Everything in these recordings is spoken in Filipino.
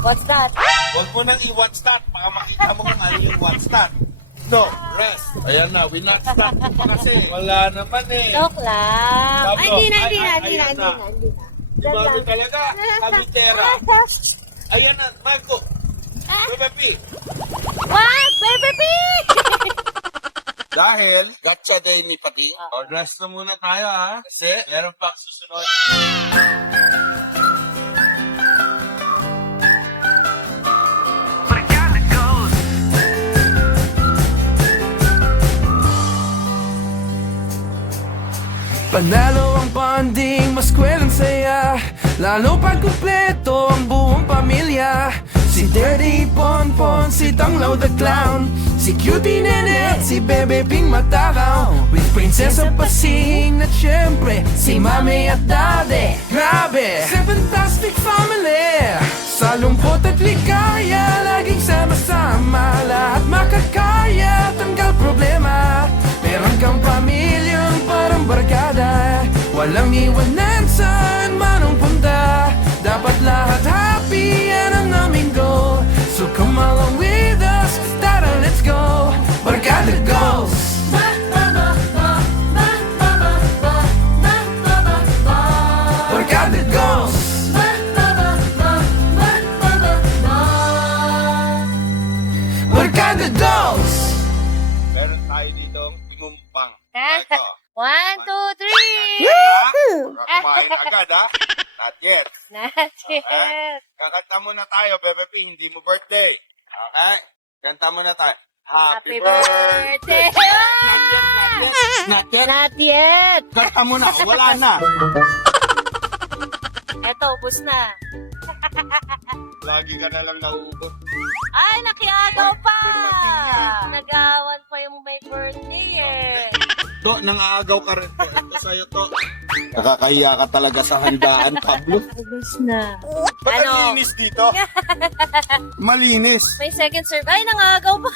What's that? Huwag mo nang i-what's that. Baka makita mo kung ano yung what's that. No, rest. Ayan na, we not start mo pa kasi. Wala naman eh. Joke lang. Pablo, Ay, hindi na. ayan na. Bago talaga, kalitera. Ayan na, Marco. Bebe P. What? Baby P! Dahil, gotcha day ni Pating. O, rest na muna tayo ha. Kasi, meron pa susunod. Panalo ang bonding, mas kwelang saya. Lalo pag kumpleto ang buong pamilya. Si Daddy Ponpon, si Tanglaw the Clown, si Cutie Nene, si Bebe Ping Matakaw, with Prinsesa Pasing at syempre si Mami at Daddy. Grabe! Si Fantastic Family, sa lungkot at ligaya, laging sama-sama, lahat makakaya, tanggal problema. Meron kang pamilyang parang barkada, walang iwanan saan man ang punta. Dapat lahat happy, yan ang aming goal. So come along with us, tara let's go. Barkada goals. Barkada goals. Barkada goals. Meron tayo ditong pinumpang. Ito. 1, 2, 3! Kumain agad ha. Not yet. Not yet. Kakanta muna tayo, Bebe P. Hindi mo birthday. Okay? Kanta muna tayo. Happy birthday! Not yet. Not yet! Kanta muna. Wala na. Eto, ubus na. Lagi ka na lang nauubos. Ay, nakiagaw pa! Nagawan pa yung may birthday eh. To, nang-aagaw ka rin to. Ito sa'yo to. Nakakahiya ka talaga sa handaan, Pablo. Ubus na. Ba't Ano? ang linis dito? Malinis. May second serve. Ay, nangagaw pa.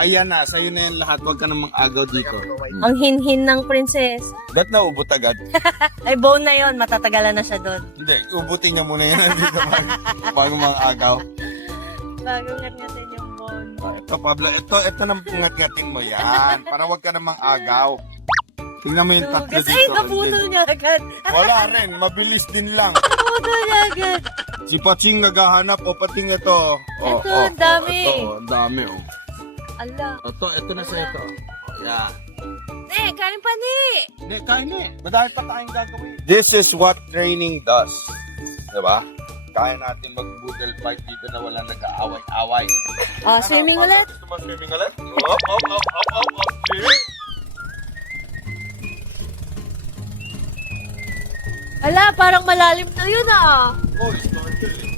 Ayan na. Sa'yo na yan lahat. Huwag ka namang agaw dito. Ang hinhin ng prinsesa. Ba't naubot agad? Ay, bone na yon, matatagalan na siya doon. Hindi, ubutin niya muna yan. Bago mga agaw. Bago ngat-ngatin yung bone. Ito, Pablo. Ito nang ngat-ngatin mo yan. Para huwag ka namang agaw. Tingnan mo yung tatlo Kasi dito. ay, naputol niya agad. Wala rin. Mabilis din lang. Naputol niya agad. Si Paching naghahanap. O, pating ito. Ito, ang dami. Ito, ang dami. Ala. Ito na sa ito. Yan. Kain pa ni. Hindi, kain eh. Madami pa tayong gagawin. This is what training does. Diba? Kaya natin mag-boodle fight dito na wala nag-aaway-away. Oh, swimming ulit. Gusto mo swimming ulit? Up. Swimming. Ala, parang malalim na yun ah. Oh, snorkel eh.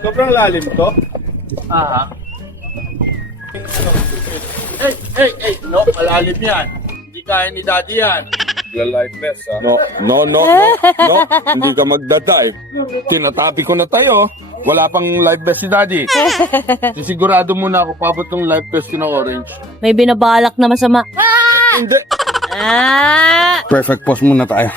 Sobrang lalim to? Aha. Hey, no, malalim yan. Hindi kaya ni Daddy yan. Life vest, ha? No. Hindi ka magdadive. Tinatabi ko na tayo. Wala pang life vest si Daddy. Sisigurado muna ako pabot ng life vest ko na orange. May binabalak na masama. Hindi. Ah! Perfect pose muna tayo.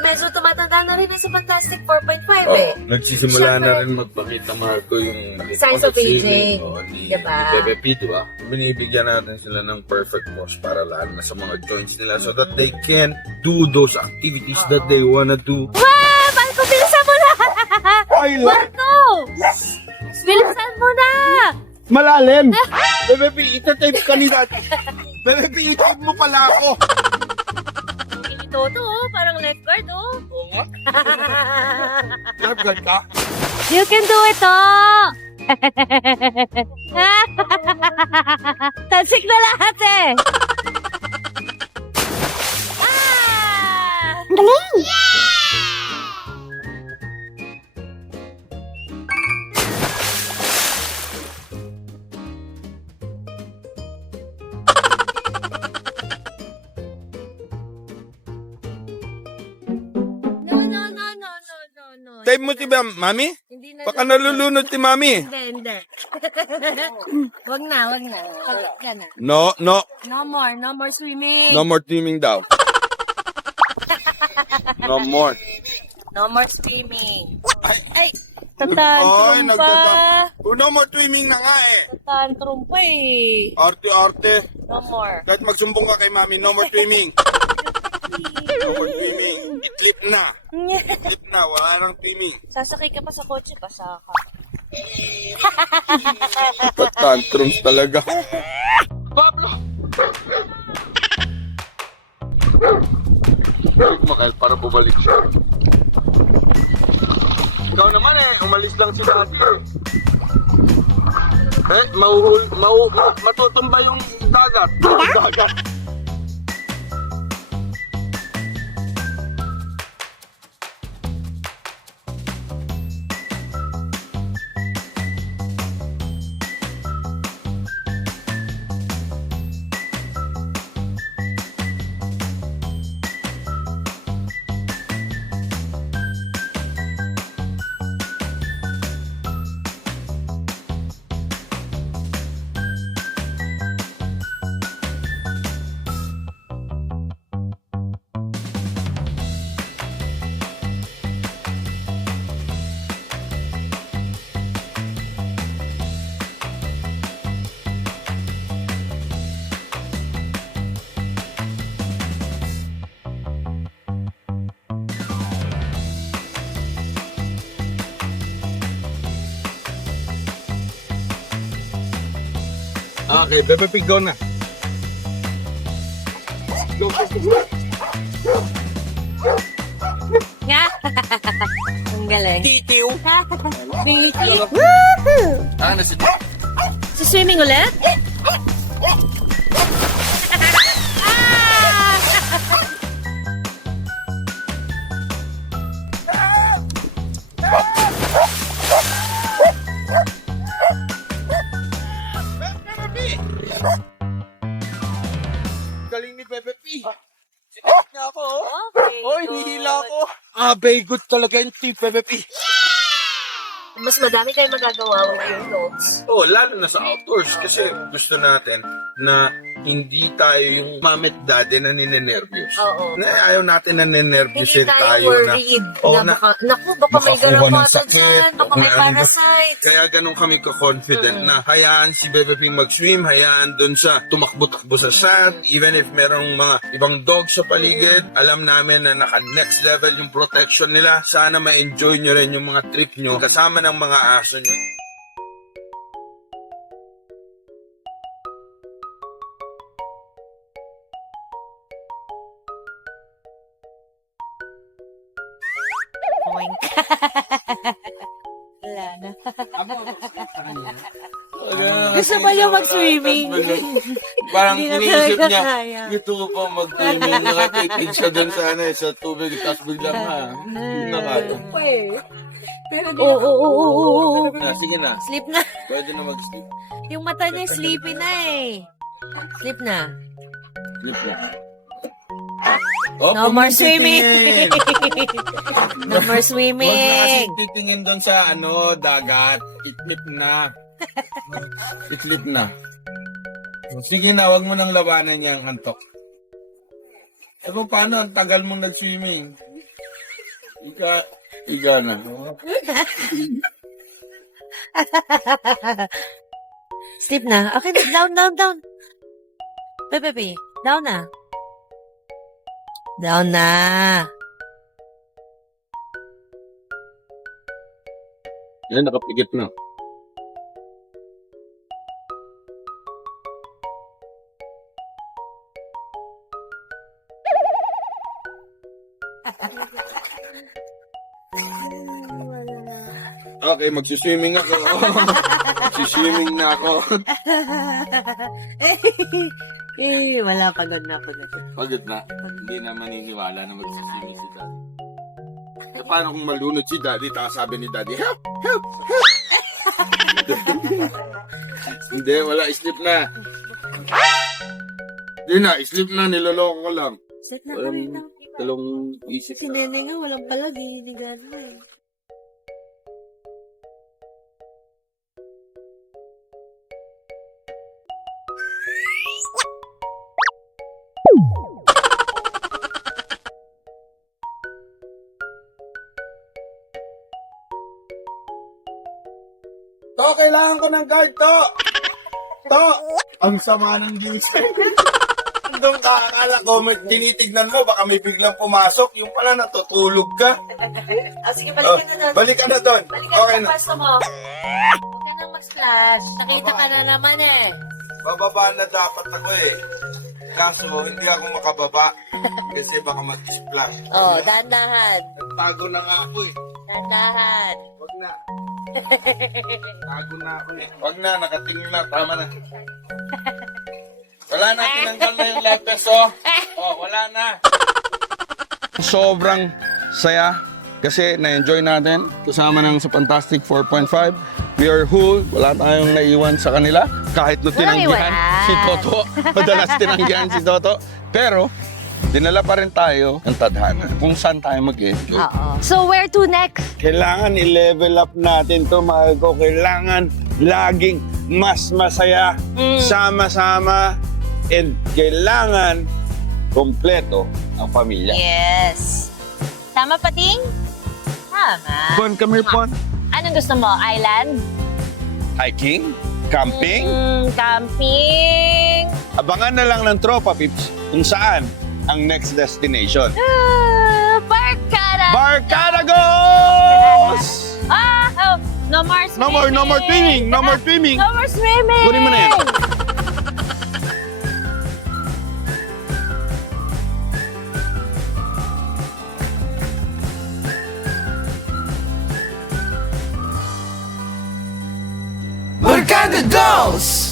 Medyo tumatanda na rin sa Fantastic 4.5 eh. Nagsisimula na rin magpakita, Marco, yung Signs of aging. Ni Diba? Bebe P, diba? Binibigyan natin sila ng perfect pose para lalo na sa mga joints nila so that they can do those activities that they wanna do. Wow! Marco, bilisan mo na! I like Marco! Bilisan mo na! malalim! Bebe P, itatype ka ni Daddy. Bebe P, itatype mo pala ako. Ito to, parang lifeguard oh. Oo nga. Lifeguard ka? You can do it oh! Tansik na lahat eh! Ah! Galing! No. Type mo si Mami? Hindi Baka nalulunod si Mami. Hindi. Wag na. Pagod ka na. No No more swimming. more swimming daw. No more. No more swimming. Ay, Oy, tatantrum pa. No more swimming na nga eh. Tatantrum pa eh. Arte. No more. Kahit magsumbong ka kay Mami, no more swimming. No more swimming. Itlip na. Itlip na, wala nang swimming. Sasakay ka pa sa kotse, basa ka. Tantrums talaga. Pablo! Balik mo Kyle para bumalik siya. Ikaw naman eh, umalis lang si Daddy eh. Matutumba yung dagat. Dagat. Okay, Pepe Pig, go na. Nga. Ang galing. Titiw. Titiw. Na si Si swimming ulit? Galing ni Pepe P. Sinip niya ako. Okay. Oy, nihila ako. Very good talaga yung si Pepe P. Mas madami tayong magagawa with your notes. Oh, lalo na sa outdoors kasi gusto natin na hindi tayo yung mamit daddy na ninenervyos. Oo. Na ayaw natin na ninenervyusin Hindi tayo tayo na worried Oo, na baka, naku, baka may makakuha ng garapata sakit, dyan, baka may kung ano. parasites. Kaya ganun kami ka-confident na hayaan si Bebe Ping mag-swim, hayaan dun sa tumakbo-takbo sa sand, even if merong mga ibang dogs sa paligid, alam namin na naka-next level yung protection nila. Sana ma-enjoy nyo rin yung mga trip nyo kasama ng mga aso nyo. Boing. Wala na. Gusto pa niya mag-swimming. Parang Hindi na iniisip talaga niya, kaya. ito ko pa mag-swimming, nakatitig siya dun sa tubig, tapos biglang hindi na kaya. Oo. Sige na, Sleep na. pwede na mag-sleep. Yung mata niya sleepy na eh. Sleep na. Sleep na. Oh, No more pumitingin. swimming. No more Huwag na kasi swimming. titingin doon sa dagat. Itlip na. Itlip na. Sige na, wag mo nang labanan niya ang antok. Kung paano, ang tagal mong nag-swimming. Iga na. Sleep na. Okay, down. Bebe, down na. Down na. Yan, nakapigit na. Okay, magsiswimming ako. Magsiswimming na ako. Wala, pagod na. Pagod na. Hindi na maniniwala na magsiswimming si Daddy. E paano kung malunod si Daddy, tapos sabi ni Daddy, help! Help! Help! Hindi, wala. Sleep na. Hindi na, sleep na. Niloloko ko lang. Sleep na Walang kami na. talong isip Si na. Nene nga, walang palagi. Hindi gano'n eh. To, kailangan ko ng guard, to! To! Ang sama ng music. Doon ka, akala ko, may tinitignan mo, baka may biglang pumasok. Yung pala, natutulog ka. Sige, balik ka na doon. Balik ka na doon. Balik ka Okay na na. sa pasto mo. Huwag ka nang mag-splash. Nakita ka na naman eh. Bababa na dapat ako eh. Kaso, hindi ako makababa. Kasi baka mag-splash. Oh, dahan-dahan. Nagtago na nga ako eh. Dahan-dahan. Wag na. Tago na ako eh. Wag na, nakatingin na. Tama na. Wala na, tinanggal na yung live test, oh. Oh, wala na. Sobrang saya kasi na-enjoy natin kasama ng sa Fantastic 4.5. We are whole. Wala tayong naiwan sa kanila. Kahit no tinanggihan iwan. si Toto. Madalas tinanggihan si Toto. Pero, dinala pa rin tayo ng tadhana kung saan tayo mag-enjoy. Oo. So, where to next? Kailangan i-level up natin to, mahal ko. Kailangan laging mas masaya, sama-sama, and kailangan kompleto ang pamilya. Yes. Tama pa, Ting? Tama. Pon, come here, Pon. Anong gusto mo? Island? Hiking? Camping? Camping? Abangan na lang ng Tropa Pips kung saan ang next destination. Barkada! Barkada goes! Oh, no more swimming! No more swimming! No more swimming! No more swimming! Kunin mo na yan. Barkada Dolls!